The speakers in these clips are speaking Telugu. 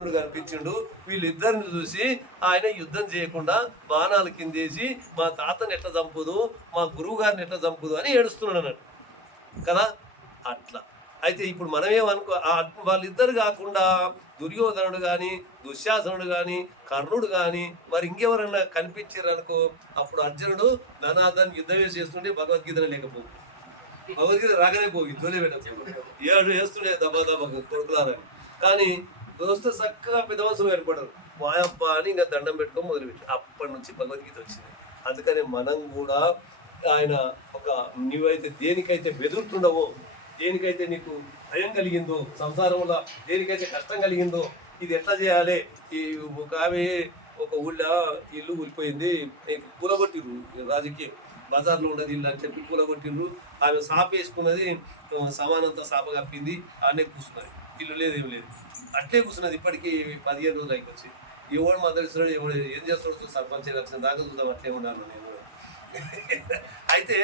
కనిపించిండు. వీళ్ళిద్దరిని చూసి ఆయన యుద్ధం చేయకుండా బాణాలు కిందేసి మా తాతని ఎట్లా చంపుదు, మా గురువు గారిని ఎట్లా చంపుదు అని ఏడుస్తున్నాడు అన్నట్టు కదా. అట్లా అయితే ఇప్పుడు మనమేమనుకో వాళ్ళిద్దరు కాకుండా దుర్యోధనుడు కానీ, దుశ్శాసనుడు కానీ, కర్ణుడు కానీ మరి ఇంకెవరన్నా కనిపించారనుకో, అప్పుడు అర్జునుడు ధనార్దన్ యుద్ధం చేస్తుంటే భగవద్గీత లేకపోవు, భగవద్గీత రాగానే పోయి యుద్ధంలో పెట్టచ్చు, ఏడు వేస్తుండే దబా దబా కొడుకులారని. కానీ దోస్తే చక్కగా పెద్ద మనుషులు ఏర్పడరు, మాయప్ప అని ఇంకా దండం పెట్టుకొని మొదలుపెట్టి అప్పటి నుంచి భగవద్గీత వచ్చింది. అందుకని మనం కూడా ఆయన నీవైతే దేనికైతే బెదురుతుండవో, దేనికైతే నీకు భయం కలిగిందో, సంసారంలో దేనికైతే కష్టం కలిగిందో, ఇది ఎట్లా చేయాలి, ఈ ఒక ఊళ్ళో ఇల్లు ఊరిపోయింది, కూలగొట్టిర్రు, రాజకీయం బజార్లో ఉన్నది ఇల్లు అని చెప్పి కూలగొట్టిండ్రు. ఆమె సాప వేసుకున్నది సమానంతా సాప కప్పింది, ఆనే కూర్చున్నది, ఇల్లు లేదు ఏం లేదు, అట్లే కూర్చున్నది. ఇప్పటికీ 15 రోజులు అయిపోయి ఎవడు మద్దరిస్తున్నాడు, ఎవడు ఏం చేస్తున్నాడు, సర్పంచ్ ఎలక్షన్ దాకా చూద్దాం, అట్లే ఉన్నాను నేను. అయితే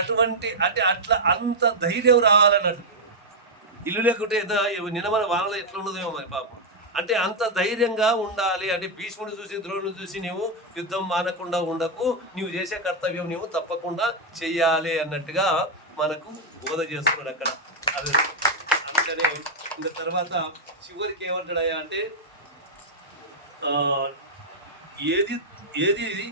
అటువంటి అంటే అట్లా అంత ధైర్యం రావాలన్నట్టు, ఇల్లు లేకుంటే నిలబడ వాళ్ళలో ఎట్లా ఉండదేమో మరి పాపం. అంటే అంత ధైర్యంగా ఉండాలి. అంటే భీష్ముడు చూసి ద్రోణుడు చూసి నీవు యుద్ధం మానకుండా ఉండకు, నీవు చేసే కర్తవ్యం నీవు తప్పకుండా చెయ్యాలి అన్నట్టుగా మనకు బోధ చేస్తున్నాడు అక్కడ. అది అందుకనే ఇంకా తర్వాత చివరికి ఏమంటాడయా అంటే, ఏది ఏది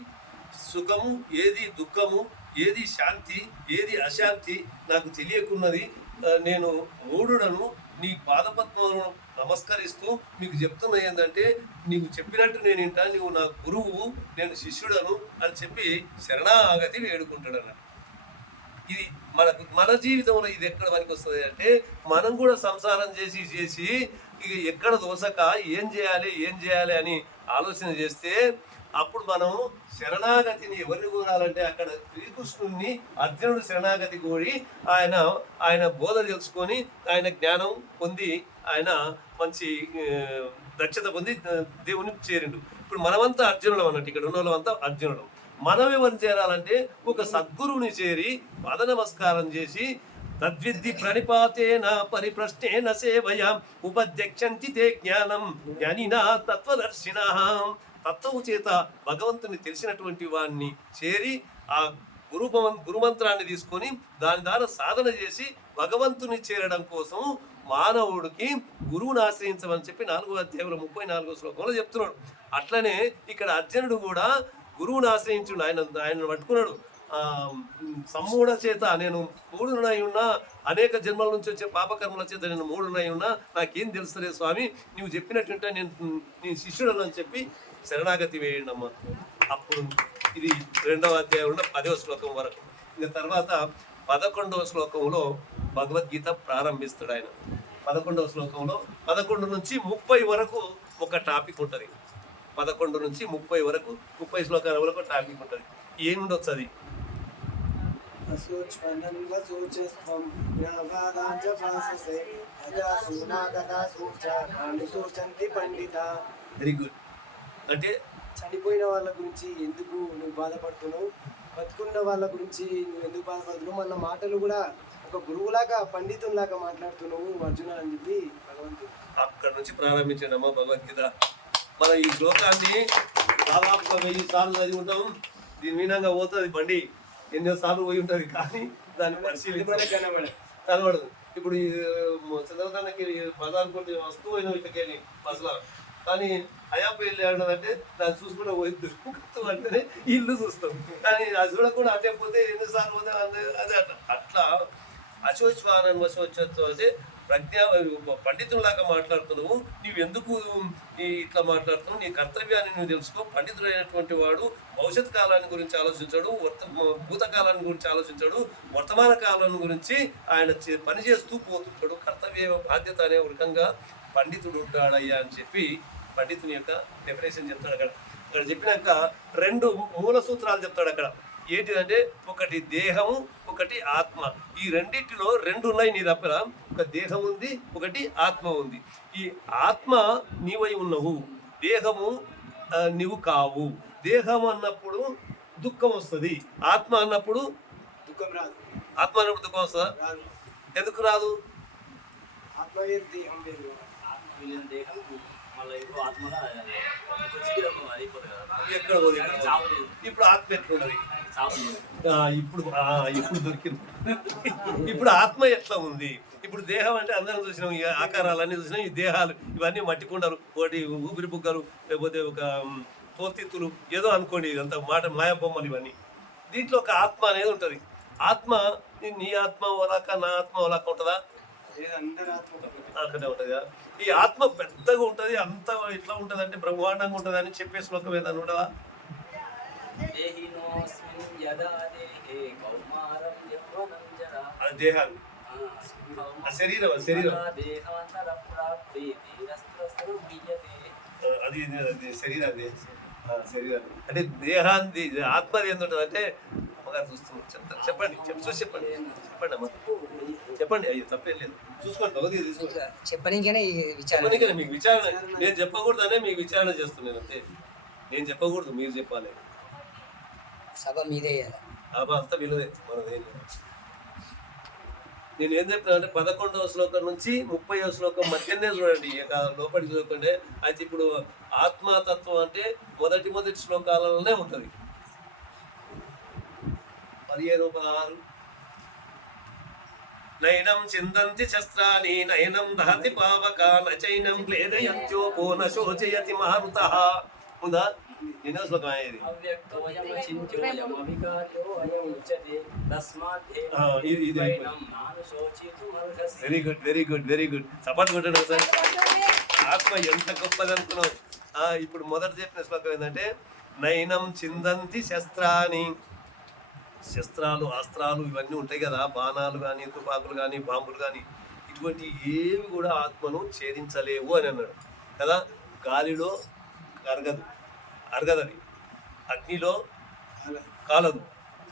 సుఖము, ఏది దుఃఖము, ఏది శాంతి, ఏది అశాంతి నాకు తెలియకున్నది. నేను మూఢుడను, నీ పాదపద్మను నమస్కరిస్తూ మీకు చెప్తున్నా ఏంటంటే, నీకు చెప్పినట్టు నేను వింటా, నువ్వు నా గురువు, నేను శిష్యుడను అని చెప్పి శరణాగతి వేడుకుంటాడు అన్నట్టు. ఇది మన జీవితంలో ఇది ఎక్కడ పనికి వస్తుంది అంటే, మనం కూడా సంసారం చేసి ఇక ఎక్కడ దోసక ఏం చేయాలి అని ఆలోచన చేస్తే, అప్పుడు మనం శరణాగతిని ఎవరిని కోరాలంటే, అక్కడ శ్రీకృష్ణుడిని అర్జునుడు శరణాగతి కోరి ఆయన బోధ తెలుసుకొని ఆయన జ్ఞానం పొంది ఆయన మంచి దక్షత పొంది దేవుని చేరిండు. ఇప్పుడు మనమంతా అర్జునులం అన్నట్టు, ఇక్కడ ఉన్న వాళ్ళంతా అర్జునులం. మనం ఎవరిని చేరాలంటే, ఒక సద్గురువుని చేరి పాద నమస్కారం చేసి, తద్విద్ధి ప్రణిపాతేన పరిప్రశ్నేన సేవయా ఉపధ్యక్షంతి తే జ్ఞానం జ్ఞానినా తత్వదర్శినా. తత్వము చేత భగవంతుని తెలిసినటువంటి వాడిని చేరి ఆ గురుమంత్రాన్ని తీసుకొని దాని ద్వారా సాధన చేసి భగవంతుని చేరడం కోసం మానవుడికి గురువుని ఆశ్రయించమని చెప్పి 4వ అధ్యాయంలో 34వ శ్లోకంలో చెప్తున్నాడు. అట్లనే ఇక్కడ అర్జునుడు కూడా గురువుని ఆశ్రయించుడు, ఆయన పట్టుకున్నాడు. సమ్మూఢ చేత నేను మూఢునై ఉన్నా, అనేక జన్మల నుంచి వచ్చే పాపకర్మల చేత నేను మూఢునై ఉన్నా, నాకేం తెలుస్తలేదు స్వామి, నువ్వు చెప్పినట్టుంటే నేను శిష్యుడను అని చెప్పి శరణాగతి వేయండమ్మా. అప్పుడు ఇది 2వ అధ్యాయంలో 10వ శ్లోకం వరకు. ఇంకా తర్వాత 11వ శ్లోకంలో భగవద్గీత ప్రారంభిస్తాడు ఆయన. 11వ శ్లోకంలో 11 నుంచి 30 వరకు ఒక టాపిక్ ఉంటుంది. 11 నుంచి 30 వరకు 30 శ్లోకాల వరకు టాపిక్ ఉంటుంది. ఏముండొచ్చు అది? Very good. అంటే చనిపోయిన వాళ్ళ గురించి ఎందుకు నువ్వు బాధపడుతున్నావు, బతుకున్న వాళ్ళ గురించి నువ్వు ఎందుకు బాధపడుతున్నావు, మన మాటలు కూడా ఒక గురువులాగా పండితుల్లాగా మాట్లాడుతున్నావు అర్జున అని చెప్పి భగవంతుడు అక్కడ నుంచి ప్రారంభించాడమ్మా భగవద్గీత. మన ఈ శ్లోకాన్ని దాదాపుగా 1000 సార్లు చదివి ఉంటాం. దీని మీనంగా పోతుంది బండి, ఎన్నో సార్లు పోయి ఉంటుంది, కానీ దాన్ని పరిశీలించడం కనబడదు. ఇప్పుడు ఈ చంద్రకానికి బజార్ కొన్ని వస్తువు అయిన ఇక్కడికి బస్సులో, కానీ అయాప ఇల్లు అంటే దాన్ని చూసుకుంటే పోయి దొరుకుతాం అంటేనే ఇల్లు చూస్తాం, కానీ అది చూడకుండా అంటే పోతే ఎన్నిసార్లు పోతే అదే అట్లా అశోచ్వానం వశోచత్వం అంటే పండితుల్లాగా మాట్లాడుతున్నావు, నీవు ఎందుకు ఇట్లా మాట్లాడుతున్నావు, నీ కర్తవ్యాన్ని నువ్వు తెలుసుకో. పండితుడైనటువంటి వాడు భవిష్యత్ కాలాన్ని గురించి ఆలోచించాడు, భూతకాలాన్ని గురించి ఆలోచించాడు, వర్తమాన కాలాన్ని గురించి ఆయన పనిచేస్తూ పోతుంటాడు. కర్తవ్య బాధ్యత అనే రకంగా పండితుడు ఉంటాడయ్యా అని చెప్పి పండితుని యొక్క డెఫినేషన్ చెప్తాడు అక్కడ చెప్పినాక 2 మూల సూత్రాలు చెప్తాడు అక్కడ. ఏంటిదంటే, ఒకటి దేహము, ఒకటి ఆత్మ. ఈ రెండింటిలో 2 ఉన్నాయి నీ దగ్గర. ఒక దేహం ఉంది, ఒకటి ఆత్మ ఉంది. ఈ ఆత్మ నీవై ఉన్నవు, దేహము నీవు కావు. దేహం అన్నప్పుడు దుఃఖం వస్తుంది, ఆత్మ అన్నప్పుడు దుఃఖం రాదు. ఆత్మ అన్నప్పుడు దుఃఖం వస్తుందా? ఎందుకు రాదు? ఆత్మ వేరు, దేహం వేరు. దేహం మళ్ళీ ఇప్పుడు ఆత్మలో అయిపోతుంది కదా, ఎక్కడ పోదు, ఎక్కడ పోదు. చావు లేదు, ఇప్పుడు ఆత్మ ఎట్లున్నది? చావు లేదు. ఇప్పుడు దొరికింది. ఇప్పుడు ఆత్మ ఎట్లా ఉంది? ఇప్పుడు దేహం అంటే అందరం చూసినాం, ఈ ఆకారాలన్నీ చూసినాం. ఈ దేహాలు ఇవన్నీ మట్టి కుండలు, ఒకటి ఊపిరి బుగ్గలు, లేకపోతే ఒక తోతిత్తులు, ఏదో అనుకోండి, ఇదంతా మాయా బొమ్మలు ఇవన్నీ. దీంట్లో ఒక ఆత్మ అనేది ఉంటుంది. ఆత్మ నీ ఆత్మ ఓలాక నా ఆత్మ ఓలాక ఉంటుందా? అందరి ఆత్మ అక్కడే ఉంటుంది కదా. ఈ ఆత్మ పెద్దగా ఉంటుంది, అంత ఎట్లా ఉంటుంది అంటే బ్రహ్మాండంగా ఉంటుంది అని చెప్పే శ్లోకం ఏదైనా ఉండదా? దేహినోస్మిన్ యదా దేహే కౌమారం యవ్వనం జరా. అది దేహాలు, ఆ శరీరం, శరీరం దేహాంతర ప్రాప్తి ధీరస్త్రస్త్రం బియ్యతే. అది శరీరాన్ని, శరీరాన్ని అంటే దేహాన్ని. ఆత్మది ఎందుంటుంది అంటే అమ్మగారు చూస్తున్నాం, చెప్తారు. చెప్పండి, చూసి చెప్పండి, చెప్పండి అమ్మ, చెప్పండి. అయ్యో తప్పేం లేదు, చూసుకోండి, భగవద్గీత తీసుకోండి. చెప్పనీకనే ఈ విచారణ. చెప్పనీకనే మీకు విచారణ. నేను చెప్పకూడదనే మీకు విచారణ చేస్తున్నాను అంతే. నేను చెప్పకూడదు, మీరు చెప్పాలి. సభ మీదే ఇయ్యాల. అంతా విలువే, మనదేం లేదు. నేను ఏం చెప్పినా అంటే 11వ శ్లోకం నుంచి 30వ శ్లోకం మధ్యనే చూడండి, ఇక లోపలికి చూడకండి. అయితే ఇప్పుడు ఆత్మతత్వం అంటే మొదటి శ్లోకాలలోనే ఉంటుంది. 15, 16. నయనం చిందంతి శస్త్రాని నయనం దహతి పావకా నచైనం క్లేదయంత్యోపో న శోచయతి మారుతః. ఉందా? ఎన్నో శ్లోకం అయ్యేది. అవ్యక్తోయం చింత్యోయం అవికార్యో అయం ఉచ్యతే తస్మాత్ ఇది దేవం నాను శోచితుమర్హసి. Very good, very good, very good. Support కొట్టండి ఒకసారి. ఆత్మ ఎంత గొప్పది అనుకున్నావు. ఇప్పుడు మొదట చెప్పిన శ్లోకం ఏంటంటే నయనం చిందంతి శస్త్రాని. శస్త్రాలు, అస్త్రాలు ఇవన్నీ ఉంటాయి కదా, బాణాలు కానీ, తుపాకులు కానీ, బాంబులు కానీ, ఇటువంటి ఏవి కూడా ఆత్మను ఛేదించలేవు అని అన్నాడు కదా. గాలిలో అరగదది, అగ్నిలో కాలదు,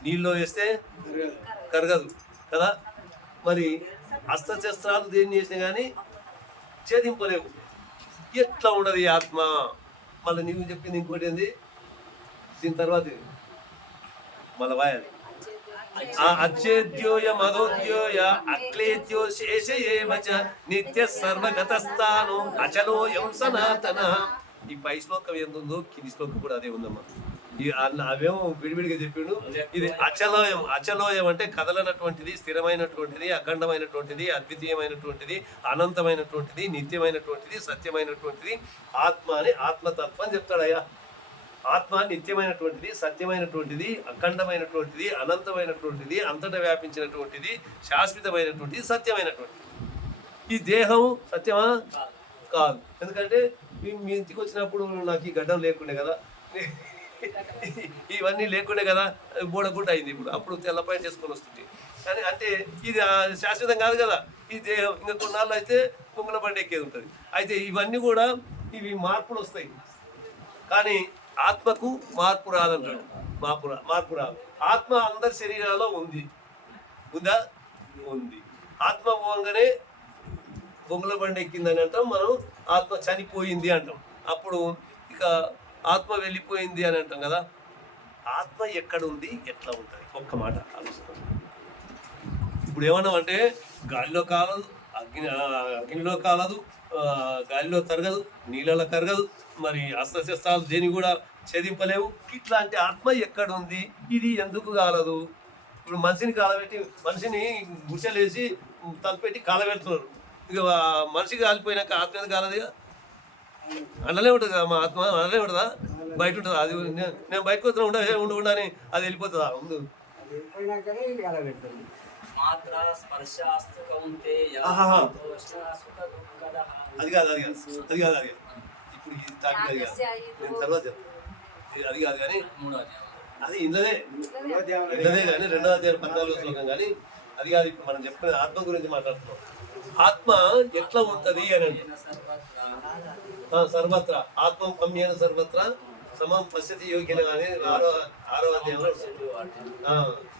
నీళ్ళలో వేస్తే కరగదు కదా. మరి అస్త్రశస్త్రాలు దేన్ని చేసినా కానీ ఛేదింపలేవు. ఎట్లా ఉండదు ఈ ఆత్మ? మళ్ళీ నీవు చెప్పింది ఇంకోటి ఏంది దీని తర్వాత? మళ్ళీ వాయాలి. అచ్చేద్యోయ మధోద్యోయ అక్లేద్యో శేష ఏవచ నిత్య సర్వగతస్థాను అచలోయం సనాతన. ఈ పై శ్లోకం ఎందుందో కింది శ్లోకం కూడా అదే ఉందమ్మా. అవేమో విడివిడిగా చెప్పిండు. ఇది అచలోయం. అచలోయం అంటే కదలనటువంటిది, స్థిరమైనటువంటిది, అఖండమైనటువంటిది, అద్వితీయమైనటువంటిది, అనంతమైనటువంటిది, నిత్యమైనటువంటిది, సత్యమైనటువంటిది ఆత్మ అని ఆత్మతత్వం చెప్తాడయ్యా. ఆత్మ నిత్యమైనటువంటిది, సత్యమైనటువంటిది, అఖండమైనటువంటిది, అనంతమైనటువంటిది, అంతటా వ్యాపించినటువంటిది, శాశ్వతమైనటువంటిది, సత్యమైనటువంటిది. ఈ దేహం సత్యమా? కాదు. ఎందుకంటే మీ ఇంటికి వచ్చినప్పుడు నాకు ఈ గడ్డం లేకుండే కదా, ఇవన్నీ లేకుండే కదా, బోడగుడ్డ అయింది. అప్పుడు తెల్ల పైన చేసుకొని వస్తుంది. కానీ అంటే ఇది శాశ్వతం కాదు కదా ఈ దేహం. ఇంకా కొన్నాళ్ళు అయితే పొంగల బండి ఎక్కేది ఉంటుంది. అయితే ఇవన్నీ కూడా ఇవి మార్పులు వస్తాయి, కానీ ఆత్మకు మార్పు రాదంటాడు. మార్పు రాదు. ఆత్మ అందరి శరీరాల్లో ఉంది. ఉందా? ఉంది. ఆత్మ పోగానే బొంగుల బండి ఎక్కిందని అంటాం మనం. ఆత్మ చనిపోయింది అంటాం. అప్పుడు ఇక ఆత్మ వెళ్ళిపోయింది అని అంటాం కదా. ఆత్మ ఎక్కడ ఉంది, ఎట్లా ఉంటుంది? ఒక్క మాట ఆలోచిస్తాం. ఇప్పుడు ఏమన్నామంటే గాలిలో కాలదు, అగ్నిలో కాలదు, గాలిలో తరగదు, నీళ్ళలో కరగదు, మరి అస్త్రశస్త్రాలు దేని కూడా ఛేదింపలేవు. ఇట్లాంటి ఆత్మ ఎక్కడ ఉంది? ఇది ఎందుకు కాలదు? ఇప్పుడు మనిషిని కాలబెట్టి, మనిషిని గుడిసెలేసి తలపెట్టి కాలబెడుతున్నారు. ఇక మనిషి కాలిపోయినాక ఆత్మ ఎందుకు కాలదుగా? అండలే ఉంటుంది కదా మా ఆత్మ, అండలే ఉంటుందా? బయట ఉంటుందా? అది నేను బయటకు వస్తున్నా ఉండని అది వెళ్ళిపోతుందా? ముందు అది కాదు. ఇప్పుడు ఇది తాకి అది కాదు, నేను తర్వాత చెప్తాను. అది కాదు కానీ అది ఇందులోనే కానీ 2వ అధ్యాయం 14వ శ్లోకం కానీ అది కాదు. ఇప్పుడు మనం చెప్పుకునే ఆత్మ గురించి మాట్లాడుతున్నాం. ఆత్మ ఎట్లా ఉంటది అని అంటే సర్వత్ర ఆత్మ గమ్యేన సర్వత్ర సమం పశ్యతి యోగ్యన అని 6వ అధ్యాయంలో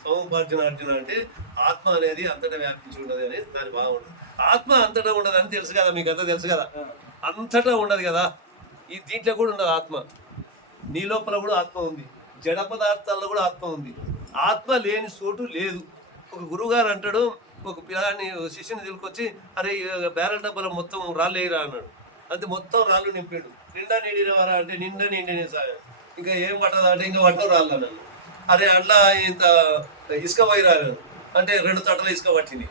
సమపార్జున అర్జున అంటే ఆత్మ అనేది అంతటా వ్యాపించి ఉండదు అనేది దాని బాగుంటుంది. ఆత్మ అంతటా ఉండదు అని తెలుసు కదా, మీకు అంతా తెలుసు కదా. అంతటా ఉండదు కదా, ఈ దీంట్లో కూడా ఉండదు ఆత్మ. నీ లోపల కూడా ఆత్మ ఉంది, జడ పదార్థాల్లో కూడా ఆత్మ ఉంది. ఆత్మ లేని చోటు లేదు. ఒక గురువుగారు అంటాడు, ఒక పిల్లాన్ని శిష్యుని తీసుకొచ్చి, అరే బ్యారెల్ డబ్బాలో మొత్తం రాళ్ళేయరా అన్నాడు. అంతే మొత్తం రాళ్ళు నింపాడు. నిండా నిండినవారా అంటే నిండా నిండిన సార్. ఇంకా ఏం పట్టదా అంటే ఇంకా పట్టవు రాళ్ళు అన్నాను. అరే అట్లా ఇంత ఇసుక పోయిరారు అంటే 2 తట్టల ఇసుక పట్టింది.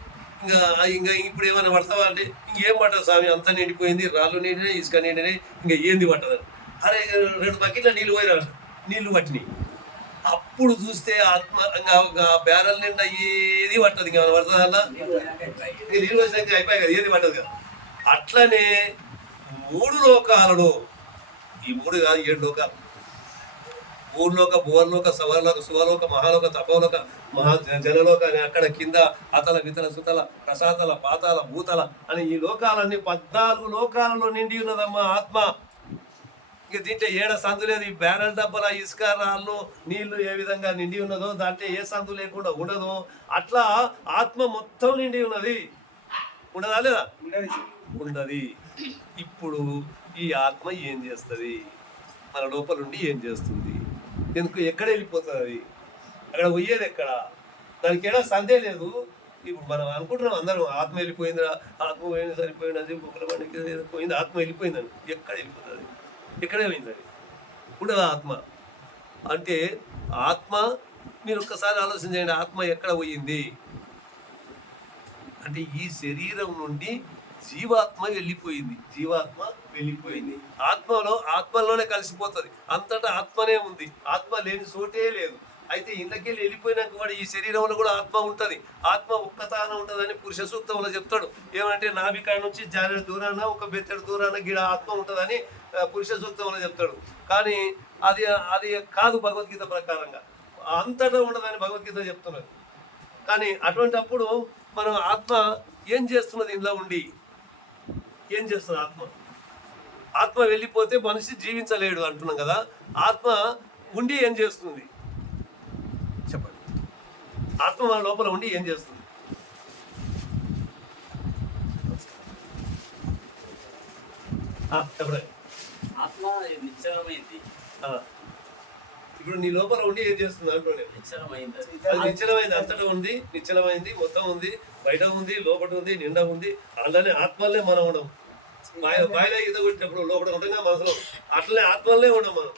ఇంకా ఇప్పుడు ఏమైనా పడతావా అంటే ఇంకేం పట్టదు స్వామి, అంతా నిండిపోయింది, రాళ్ళు నిండినాయి, ఇసుక నిండినాయి, ఇంకా ఏంది పట్టదు. అరే 2 బకెట్ల నీళ్ళు పోయిరారు, నీళ్లు పట్టినాయి. అప్పుడు చూస్తే ఆత్మ ఇంకా బ్యారల్ నిండా ఏది పట్టదు, ఇంకా పడుతుంది అలా ఇంకా నీళ్ళు వచ్చినాక అయిపోయాయి కదా, ఏది పట్టదు కదా. అట్లనే 3 లోకాలలో, ఈ 3 కాదు 7 లోకాలు, భూలోక, భువర్లోక, సవర్లోక, సువర్లోక, మహాలోక, తపోలోక, జనలోక అని అక్కడ కింద అతల వితల సుతల ప్రసాతల పాతాల భూతల అని ఈ లోకాలన్నీ 14 లోకాలలో నిండి ఉన్నదమ్మా ఆత్మ. ఇక దీంట్లో ఏడ సందు లేదు. ఈ బ్యారెల్ డబ్బల ఇసుక రాళ్ళు నీళ్లు ఏ విధంగా నిండి ఉన్నదో దాంట్లో ఏ సందు లేకుండా ఉండదో అట్లా ఆత్మ మొత్తం నిండి ఉన్నది. ఉండదా లేదా? ఉండదు. ఇప్పుడు ఈ ఆత్మ ఏం చేస్తుంది? మన లోపల ఉండి ఏం చేస్తుంది? ఎందుకు ఎక్కడ వెళ్ళిపోతుంది? అది అక్కడ పోయేది ఎక్కడ? దానికి ఏడా సందేహం లేదు. ఇప్పుడు మనం అనుకుంటున్నాం అందరం ఆత్మ వెళ్ళిపోయిందా, ఆత్మ పోయింది, సరిపోయింది, అది ఒకరి బండికి పోయింది, ఆత్మ వెళ్ళిపోయిందని. ఎక్కడ వెళ్ళిపోతుంది? ఎక్కడే పోయింది? అది ఉండదు ఆత్మ అంటే. ఆత్మ మీరు ఒక్కసారి ఆలోచన చేయండి, ఆత్మ ఎక్కడ పోయింది అంటే ఈ శరీరం నుండి జీవాత్మ వెళ్ళిపోయింది. జీవాత్మ వెళ్ళిపోయింది, ఆత్మలోనే కలిసిపోతుంది. అంతటా ఆత్మనే ఉంది, ఆత్మ లేని చోటే లేదు. అయితే ఇంట్లోకెళ్ళి వెళ్ళిపోయినాక కూడా ఈ శరీరంలో కూడా ఆత్మ ఉంటుంది. ఆత్మ ఒక్కతాన ఉంటుందని పురుష సూక్తంలో చెప్తాడు. ఏమంటే నాభికాడ నుంచి జానెడు దూరాన, ఒక బెత్తెడు దూరాన గిడ ఆత్మ ఉంటుందని పురుష సూక్తంలో చెప్తాడు. కానీ అది కాదు భగవద్గీత ప్రకారంగా. అంతటా ఉండదని భగవద్గీత చెప్తున్నది. కానీ అటువంటి అప్పుడు మనం ఆత్మ ఏం చేస్తున్నది? ఇంట్లో ఉండి ఏం చేస్తుంది ఆత్మ? ఆత్మ వెళ్ళిపోతే మనిషి జీవించలేడు అంటున్నాం కదా. ఆత్మ ఉండి ఏం చేస్తుంది చెప్పండి? ఆత్మ మన లోపల ఉండి ఏం చేస్తుంది? చెప్పండి. ఆత్మ నిశ్చలమైంది. ఇప్పుడు నీ లోపల ఉండి ఏం చేస్తుంది అంటున్నాను. అది నిశ్చలమైంది, అంతటా ఉంది, నిశ్చలమైంది, మొత్తం ఉంది, బయట ఉంది, లోపల ఉంది, నిండా ఉంది. అలానే ఆత్మలనే మనం ఉండము. బాయిలో ఈత కొట్టినప్పుడు లోపల ఉంటాం మనసులో, అట్లనే ఆత్మలనే ఉండం మనం.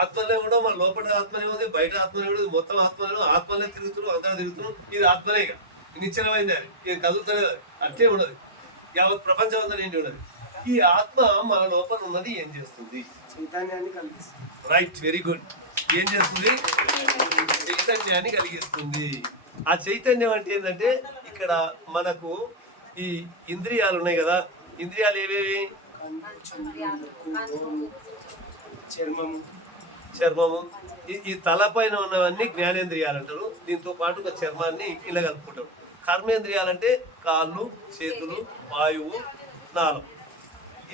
ఆత్మలనే ఉండవు, మన లోపల ఆత్మనే ఉంది, బయట ఆత్మనే ఉండదు, మొత్తం ఆత్మలే తిరుగుతున్నాం, అంతా తిరుగుతున్నాం. ఇది ఆత్మనే. ఇక నిశ్చలమైంది, అది ఇది కదులుతలేదు, అది అట్లే ఉండదు. యావత్ ప్రపంచం అంతా నిండి ఉన్నది. ఈ ఆత్మ మన లోపల ఉన్నది ఏం చేస్తుంది? చైతన్యాన్ని కలిగిస్తుంది. Right, very good. ఏం చేస్తుంది? చైతన్యాన్ని కలిగిస్తుంది. ఆ చైతన్యం అంటే ఏంటంటే ఇక్కడ మనకు ఈ ఇంద్రియాలు ఉన్నాయి కదా. ఇంద్రియాలు ఏవేవి? చర్మము. ఈ తలపైన ఉన్నవన్నీ జ్ఞానేంద్రియాలు అంటారు. దీంతో పాటు ఒక చర్మాన్ని ఇలా కలుపుకుంటారు. కర్మేంద్రియాలంటే కాళ్ళు, చేతులు, వాయువు, నాలుగు.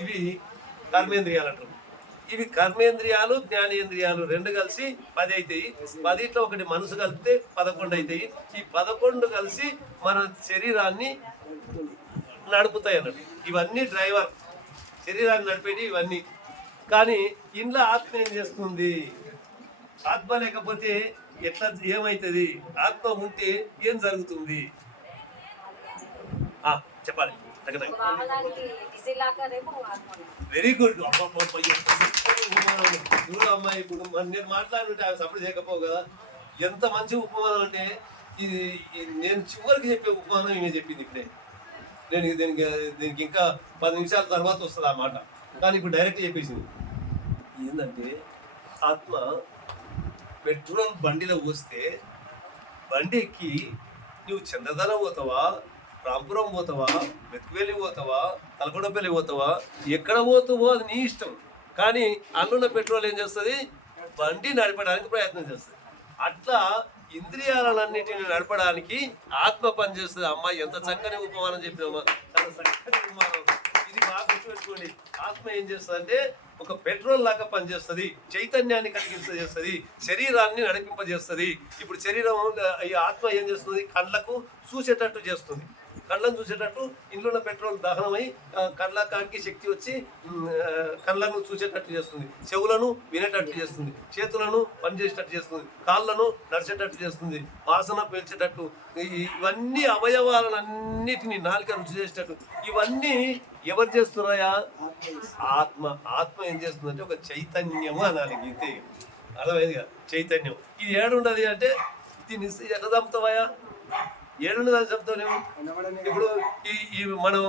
ఇవి కర్మేంద్రియాలు అంటారు. ఇవి కర్మేంద్రియాలు, జ్ఞానేంద్రియాలు 2 కలిసి 10 అవుతాయి. 10లో ఒకటి మనసు కలిపితే 11 అవుతాయి. ఈ 11 కలిసి మన శరీరాన్ని నడుపుతాయి అన్నట్టు. ఇవన్నీ డ్రైవర్, శరీరాన్ని నడిపేటి ఇవన్నీ. కానీ ఇంట్లో ఆత్మ ఏం చేస్తుంది? ఆత్మ లేకపోతే ఎట్లా ఏమవుతుంది? ఆత్మ ఉంటే ఏం జరుగుతుంది? చెప్పాలి. Very good. అమ్మాయి ఇప్పుడు నేను మాట్లాడుతుంటే ఆమె సపోర్ట్ చేయకపోవు కదా. ఎంత మంచి ఉపమానం అంటే ఇది నేను చివరికి చెప్పే ఉపమానం ఈమె చెప్పింది. ఇప్పుడే దీనికి ఇంకా 10 నిమిషాల తర్వాత వస్తుంది ఆ మాట, కానీ ఇప్పుడు డైరెక్ట్ చెప్పేసింది. ఏంటంటే ఆత్మ పెట్రోల్ బండిలో పోస్తే బండి ఎక్కి నువ్వు చంద్రధర పోతావా, రాంపురం పోతావా, మెతుకువెల్లి పోతావా, తలకొండపల్లి పోతావా, ఎక్కడ పోతావో అది నీ ఇష్టం. కానీ అందులో పెట్రోల్ ఏం చేస్తుంది? బండి నడపడానికి ప్రయత్నం చేస్తుంది. అట్లా ఇంద్రియాలన్నిటిని నడపడానికి ఆత్మ పనిచేస్తుంది. అమ్మాయి ఎంత చక్కని ఉపమానం చెప్పినమ్మా, చాలా చక్కని ఉపమానం. ఇది బాగా గుర్తుపెట్టుకోండి. ఆత్మ ఏం చేస్తుంది అంటే ఒక పెట్రోల్ లాగా పనిచేస్తుంది, చైతన్యాన్ని కలిగింపజేస్తుంది, శరీరాన్ని నడిపింపజేస్తుంది. ఇప్పుడు శరీరం ఈ ఆత్మ ఏం చేస్తుంది? కళ్ళకు చూసేటట్టు చేస్తుంది. కళ్ళను చూసేటట్టు ఇంట్లో పెట్రోల్ దహనమై కళ్ళ కాడికి శక్తి వచ్చి కళ్ళను చూసేటట్టు చేస్తుంది, చెవులను వినేటట్టు చేస్తుంది, చేతులను పనిచేసేటట్టు చేస్తుంది, కాళ్ళను నడిచేటట్టు చేస్తుంది, వాసన పీల్చేటట్టు, ఇవన్నీ అవయవాలన్నిటినీ నాలుక రుచి చేసేటట్టు ఇవన్నీ ఎవరు చేస్తున్నాయా? ఆత్మ చేస్తుంది. ఆత్మ. ఆత్మ ఏం చేస్తుందంటే ఒక చైతన్యము అనాలి, ఇంతే. అర్థమైంది కదా? చైతన్యం. ఇది ఏడుండదు అంటే దీన్ని ఎట్లా చంపుతావా? ఏడుండదు అని చంపుతావు నువ్వు. కనబడనే ఇప్పుడు ఈ మనం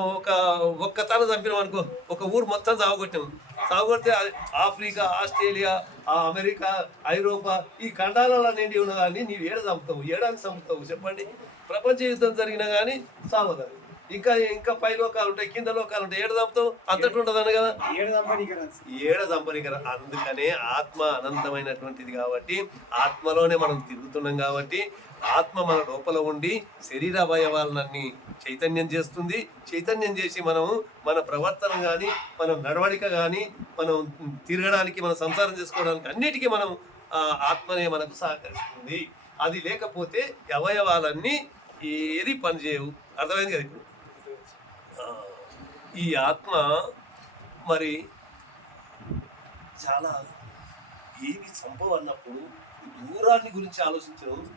ఒక్క తన చంపినాం అనుకో, ఒక ఊరు మొత్తం సాగుకొట్టాం. సాగుకొడితే ఆఫ్రికా, ఆస్ట్రేలియా, అమెరికా, ఐరోపా ఈ ఖండాలలో నిండి ఉన్నదాన్ని నీవు ఏడ చంపుతావు? ఏడాది చంపుతావు చెప్పండి? ప్రపంచ యుద్ధం జరిగినా కానీ సాగదు. ఇంకా ఇంకా పై లోకాలు ఉంటాయి, కింద లోకాలు ఉంటాయి, ఏడ చంపుతావు? అంతటి ఉంటుందని కదా. ఏడు సంపాదించరాదు. ఏడ చంపనికర. అందుకనే ఆత్మ అనంతమైనటువంటిది కాబట్టి, ఆత్మలోనే మనం తిరుగుతున్నాం కాబట్టి, ఆత్మ మన లోపల ఉండి శరీర అవయవాలన్నీ చైతన్యం చేస్తుంది. చైతన్యం చేసి మనము మన ప్రవర్తన కానీ, మన నడవడిక కానీ, మనం తిరగడానికి, మన సంసారం చేసుకోవడానికి అన్నిటికీ మనం ఆత్మనే మనకు సహకరిస్తుంది. అది లేకపోతే అవయవాలన్నీ ఏది పనిచేయవు. అర్థమైంది కదా? ఇప్పుడు ఈ ఆత్మ మరి చాలా ఏవి సంభవం అన్నప్పుడు దూరాన్ని గురించి ఆలోచించడం